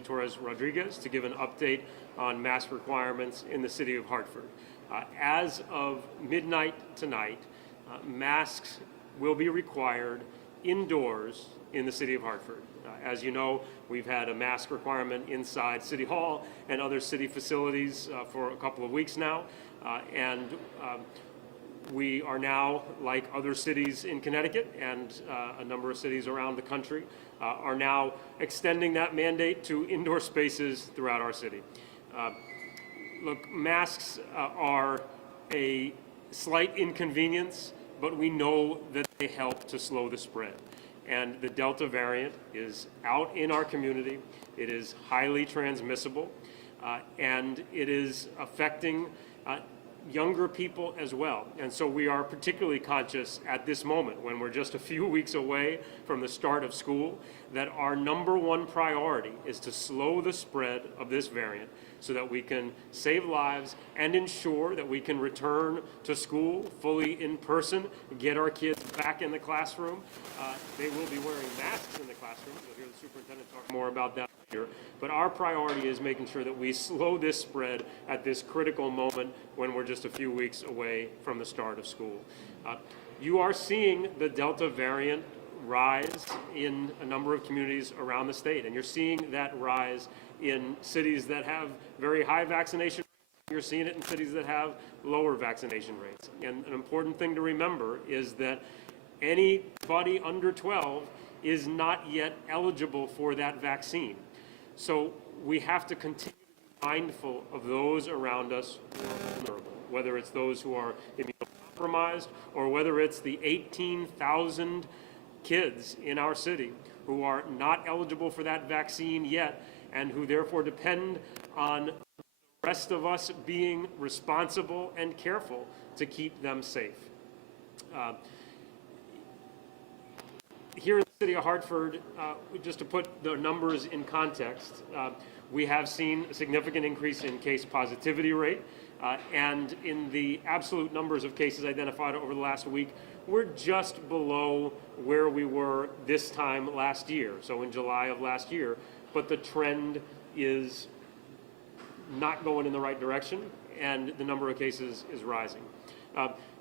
Torres Rodriguez to give an update on mask requirements in the city of Hartford. As of midnight tonight, masks will be required indoors in the city of Hartford. As you know, we've had a mask requirement inside City Hall and other city facilities for a couple of weeks now, and we are now, like other cities in Connecticut and a number of cities around the country, are now extending that mandate to indoor spaces throughout our city. Look, masks are a slight inconvenience, but we know that they help to slow the spread. And the Delta variant is out in our community. It is highly transmissible, and it is affecting younger people as well. And so we are particularly conscious at this moment, when we're just a few weeks away from the start of school, that our number one priority is to slow the spread of this variant so that we can save lives and ensure that we can return to school fully in person, get our kids back in the classroom. They will be wearing masks in the classroom. You'll hear the superintendent talk more about that later. But our priority is making sure that we slow this spread at this critical moment when we're just a few weeks away from the start of school. You are seeing the Delta variant rise in a number of communities around the state, and you're seeing that rise in cities that have very high vaccination rates. You're seeing it in cities that have lower vaccination rates. And an important thing to remember is that anybody under 12 is not yet eligible for that vaccine. So we have to continue to be mindful of those around us who are vulnerable, whether it's those who are immunocompromised or whether it's the 18,000 kids in our city who are not eligible for that vaccine yet and who therefore depend on the rest of us being responsible and careful to keep them safe. Here in the city of Hartford, just to put the numbers in context, we have seen a significant increase in case positivity rate, and in the absolute numbers of cases identified over the last week, we're just below where we were this time last year, so in July of last year, but the trend is not going in the right direction, and the number of cases is rising.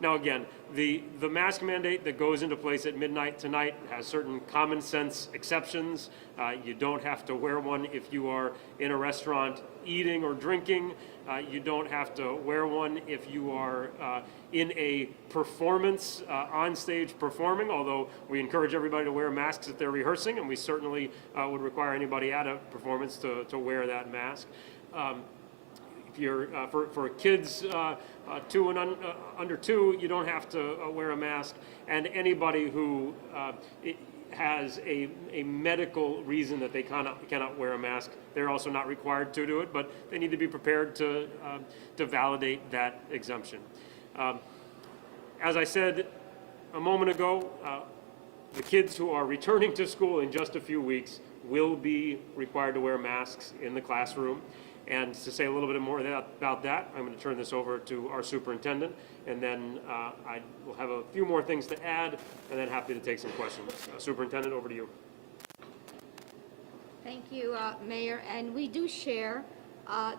Now again, the mask mandate that goes into place at midnight tonight has certain common sense exceptions. You don't have to wear one if you are in a restaurant eating or drinking. You don't have to wear one if you are in a performance, on stage performing, although we encourage everybody to wear masks if they're rehearsing, and we certainly would require anybody at a performance to wear that mask. If you're, for kids 2 and under 2, you don't have to wear a mask, and anybody who has a medical reason that they cannot wear a mask, they're also not required to do it, but they need to be prepared to validate that exemption. As I said a moment ago, the kids who are returning to school in just a few weeks will be required to wear masks in the classroom. And to say a little bit more about that, I'm going to turn this over to our superintendent, and then I will have a few more things to add, and then happy to take some questions. Superintendent, over to you. Thank you, Mayor. And we do share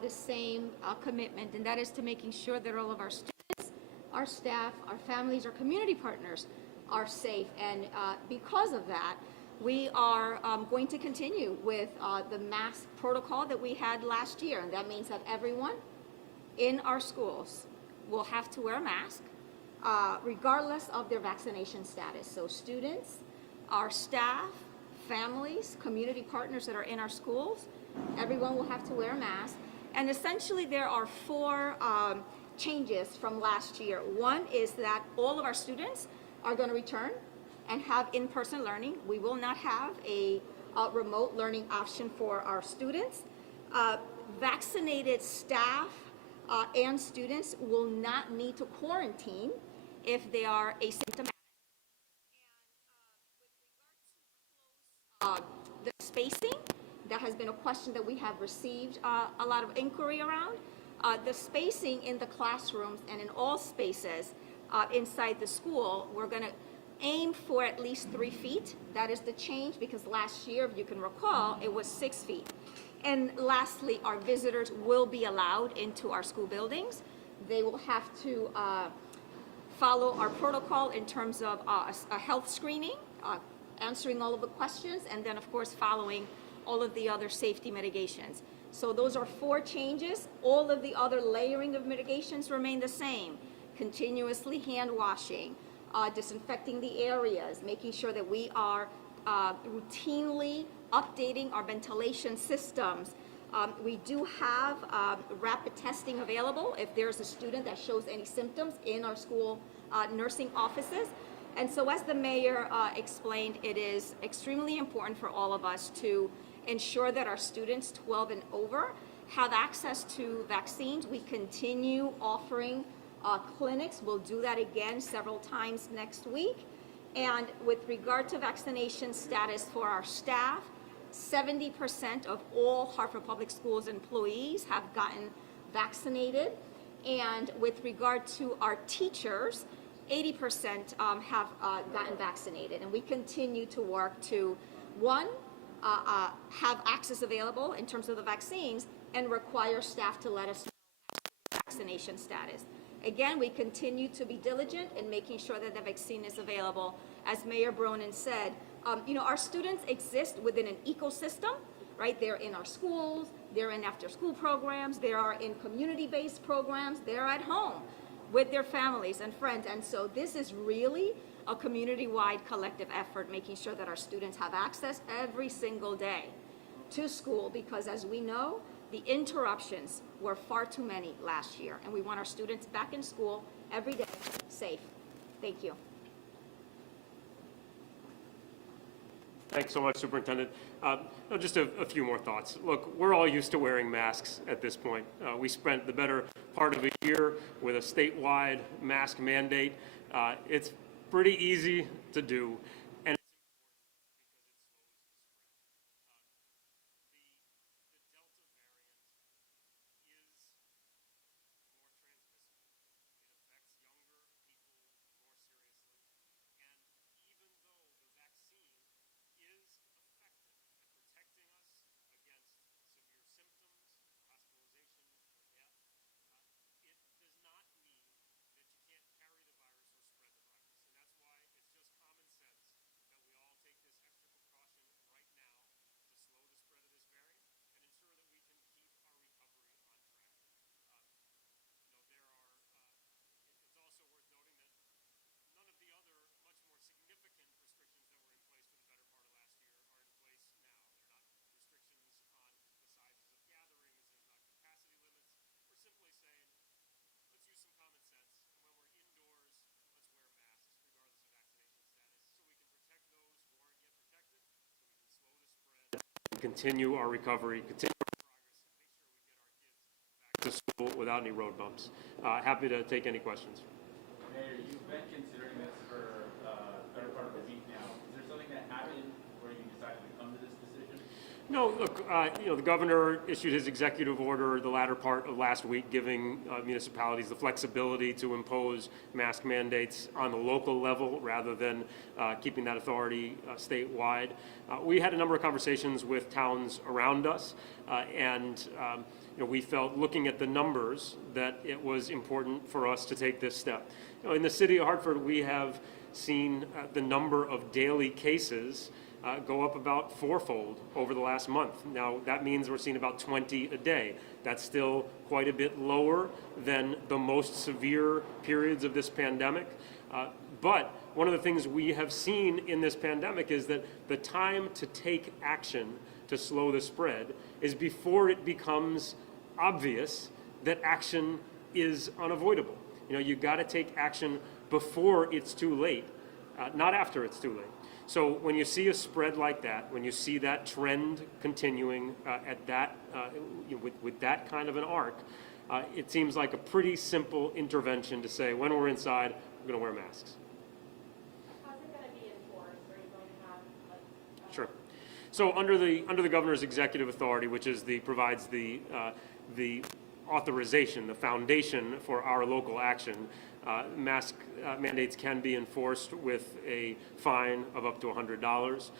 the same commitment, and that is to making sure that all of our students, our staff, our families, our community partners are safe. And because of that, we are going to continue with the mask protocol that we had last year, and that means that everyone in our schools will have to wear a mask regardless of their vaccination status. So students, our staff, families, community partners that are in our schools, everyone will have to wear a mask. And essentially there are 4 changes from last year. One is that all of our students are going to return and have in-person learning. We will not have a remote learning option for our students. Vaccinated staff and students will not need to quarantine if they are asymptomatic. And with regard to the spacing, that has been a question that we have received a lot of inquiry around. The spacing in the classrooms and in all spaces inside the school, we're going to aim for at least 3 feet. That is the change, because last year, if you can recall, it was 6 feet. And lastly, our visitors will be allowed into our school buildings. They will have to follow our protocol in terms of a health screening, answering all of the questions, and then of course following all of the other safety mitigations. So those are 4 changes. All of the other layering of mitigations remain the same. Continuously hand washing, disinfecting the areas, making sure that we are routinely updating our ventilation systems. We do have rapid testing available if there's a student that shows any symptoms in our school nursing offices. And so as the mayor explained, it is extremely important for all of us to ensure that our students 12 and over have access to vaccines. We continue offering clinics. We'll do that again several times next week. And with regard to vaccination status for our staff, 70% of all Hartford Public Schools employees have gotten vaccinated. And with regard to our teachers, 80% have gotten vaccinated. And we continue to work to, one, have access available in terms of the vaccines and require staff to let us know vaccination status. Again, we continue to be diligent in making sure that the vaccine is available. As Mayor Bronin said, our students exist within an ecosystem, right? They're in our schools, they're in after-school programs, they are in community-based programs, they're at home with their families and friends. And so this is really a community-wide collective effort, making sure that our students have access every single day to school, because as we know, the interruptions were far too many last year, and we want our students back in school every day, safe. Thank you. Thanks so much, Superintendent. Just a few more thoughts. Look, we're all used to wearing masks at this point. We spent the better part of a year with a statewide mask mandate. It's pretty easy to do. And continue our recovery, continue our progress, and make sure we get our kids back to school without any road bumps. Happy to take any questions. Mayor, you've been considering this for a better part of a week now. Is there something that happened where you decided to come to this decision? No, look, the governor issued his executive order the latter part of last week, giving municipalities the flexibility to impose mask mandates on the local level rather than keeping that authority statewide. We had a number of conversations with towns around us, and we felt, looking at the numbers, that it was important for us to take this step. In the city of Hartford, we have seen the number of daily cases go up about 4-fold over the last month. Now, that means we're seeing about 20 a day. That's still quite a bit lower than the most severe periods of this pandemic. But one of the things we have seen in this pandemic is that the time to take action to slow the spread is before it becomes obvious that action is unavoidable. You got to take action before it's too late, not after it's too late. So when you see a spread like that, when you see that trend continuing at that with that kind of an arc, it seems like a pretty simple intervention to say, when we're inside, we're going to wear masks. How's it going to be enforced? Are you going to have Sure. So under the governor's executive authority, which is provides the authorization, the foundation for our local action, mask mandates can be enforced with a fine of up to $100.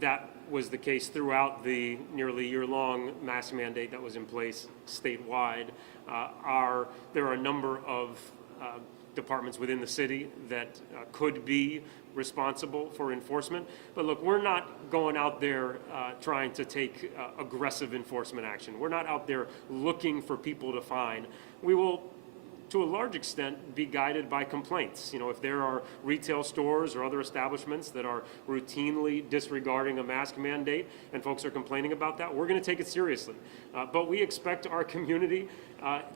That was the case throughout the nearly year-long mask mandate that was in place statewide. There are a number of departments within the city that could be responsible for enforcement. But look, we're not going out there trying to take aggressive enforcement action. We're not out there looking for people to fine. We will, to a large extent, be guided by complaints. You know, if there are retail stores or other establishments that are routinely disregarding a mask mandate and folks are complaining about that, we're going to take it seriously. But we expect our community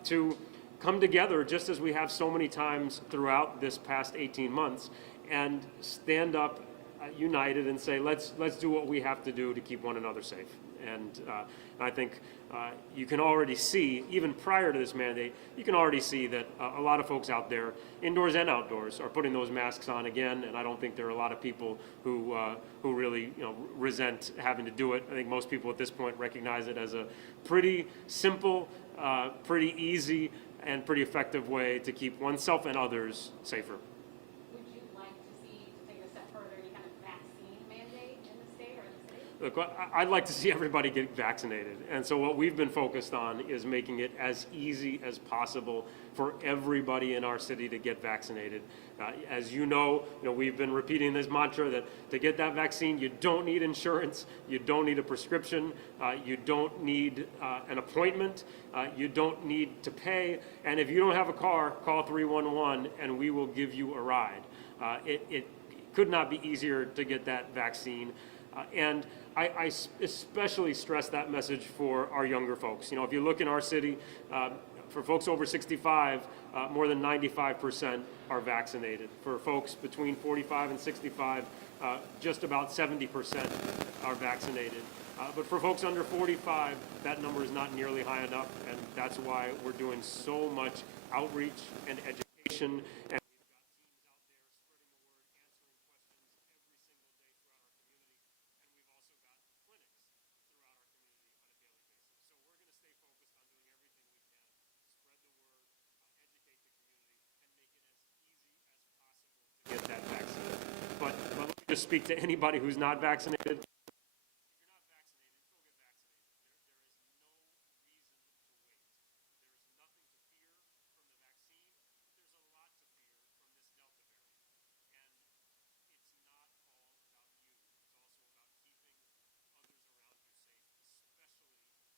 to come together, just as we have so many times throughout this past 18 months, and stand up united and say, let's do what we have to do to keep one another safe. And I think you can already see, even prior to this mandate, you can already see that a lot of folks out there, indoors and outdoors, are putting those masks on again. And I don't think there are a lot of people who really resent having to do it. I think most people at this point recognize it as a pretty simple, pretty easy, and pretty effective way to keep oneself and others safer. Would you like to see, to take it a step further, any kind of vaccine mandate in the state or in the city? Look, I'd like to see everybody get vaccinated. And so what we've been focused on is making it as easy as possible for everybody in our city to get vaccinated. As you know, we've been repeating this mantra that to get that vaccine, you don't need insurance, you don't need a prescription, you don't need an appointment, you don't need to pay, and if you don't have a car, call 311 and we will give you a ride. It could not be easier to get that vaccine. And I especially stress that message for our younger folks. If you look in our city, for folks over 65, more than 95% are vaccinated. For folks between 45 and 65, just about 70% are vaccinated. But for folks under 45, that number is not nearly high enough, and that's why we're doing so much outreach and education. And get that vaccine. But let me just speak to anybody who's not vaccinated. If you're not vaccinated, go get vaccinated. There is no reason to wait. There is nothing to fear from the vaccine. There's a lot to fear from this Delta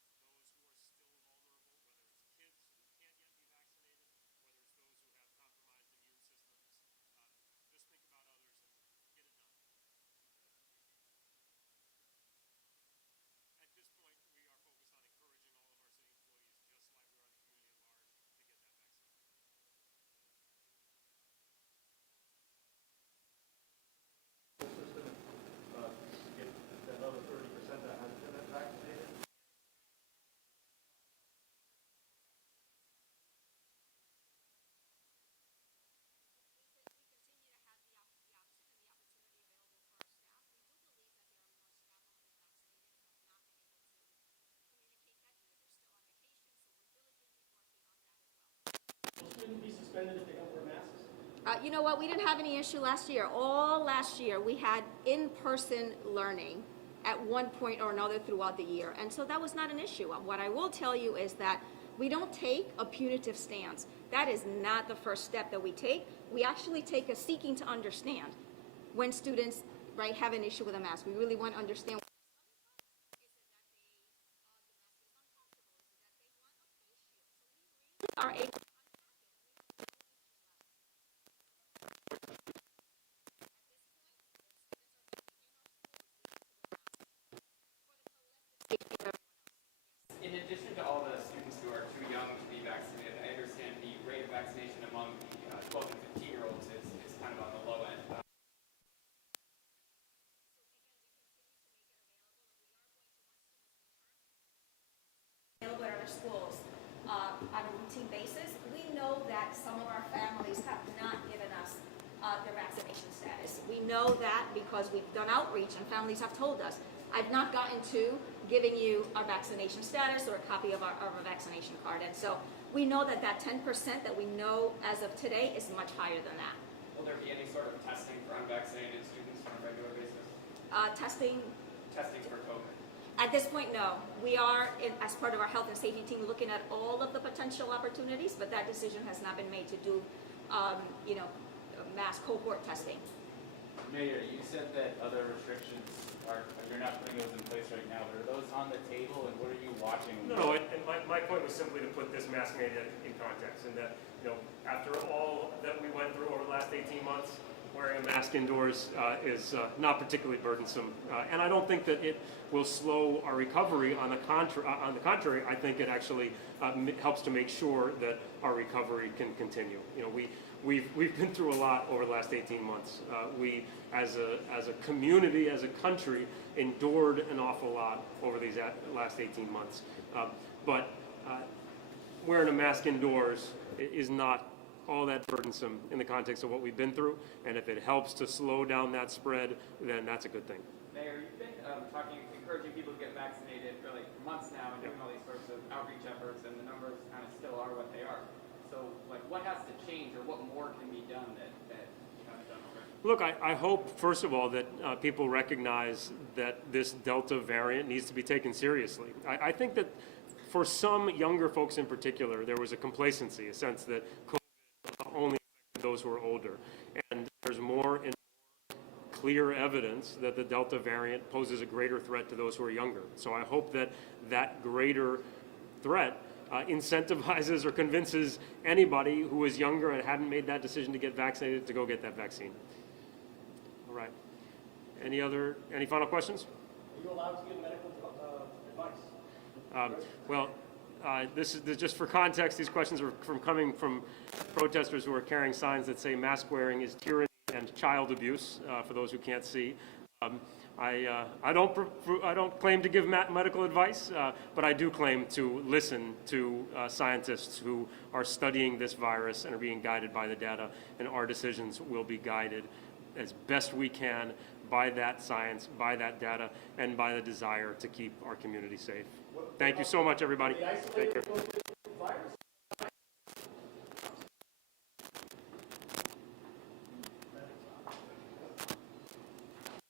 variant. And it's not all about you. It's also about keeping others around you safe, especially those who are still vulnerable, whether it's kids who can't yet be vaccinated, whether it's those who have compromised immune systems. Just think about others and get it done. At this point, we are focused on encouraging all of our city employees, just like we are the community at large, to get that vaccine. Get another 30% that hasn't been vaccinated. Students be suspended if they don't wear masks? You know what? We didn't have any issue last year. All last year, we had in-person learning at one point or another throughout the year. And so that was not an issue. What I will tell you is that we don't take a punitive stance. That is not the first step that we take. We actually take a seeking to understand when students, right, have an issue with a mask. We really want to understand. Are able In addition to all the students who are too young to be vaccinated, I understand the rate of vaccination among the 12 and 15-year-olds is kind of on the low end. available at our schools on a routine basis. We know that some of our families have not given us their vaccination status. We know that because we've done outreach and families have told us, I've not gotten to giving you our vaccination status or a copy of our vaccination card. And so we know that 10% that we know as of today is much higher than that. Will there be any sort of testing for unvaccinated students on a regular basis? Testing testing for COVID? At this point, no. We are, as part of our health and safety team, looking at all of the potential opportunities, but that decision has not been made to do, mass cohort testing. Mayor, you said that other restrictions you're not putting those in place right now, but are those on the table, and what are you watching? No, and my point was simply to put this mask mandate in context, and that, after all that we went through over the last 18 months, wearing a mask indoors is not particularly burdensome, and I don't think that it will slow our recovery. On the contrary, I think it actually helps to make sure that our recovery can continue. We've been through a lot over the last 18 months. We, as a community, as a country, endured an awful lot over these last 18 months. But wearing a mask indoors is not all that burdensome in the context of what we've been through. And if it helps to slow down that spread, then that's a good thing. Mayor, you've been encouraging people to get vaccinated for like months now and doing all these sorts of outreach efforts, and the numbers kind of still are what they are. So, what has to change, or what more can be done that you haven't done already? Look, I hope, first of all, that people recognize that this Delta variant needs to be taken seriously. I think that for some younger folks in particular, there was a complacency, a sense that COVID only affected those who are older. And there's more and more clear evidence that the Delta variant poses a greater threat to those who are younger. So I hope that that greater threat incentivizes or convinces anybody who is younger and hadn't made that decision to get vaccinated to go get that vaccine. All right. Any final questions? Are you allowed to give medical advice? This is just for context. These questions are coming from protesters who are carrying signs that say mask wearing is tyranny and child abuse. For those who can't see, I don't claim to give medical advice, but I do claim to listen to scientists who are studying this virus and are being guided by the data, and our decisions will be guided as best we can by that science, by that data, and by the desire to keep our community safe. Thank you so much, everybody. The Take isolated care. COVID virus?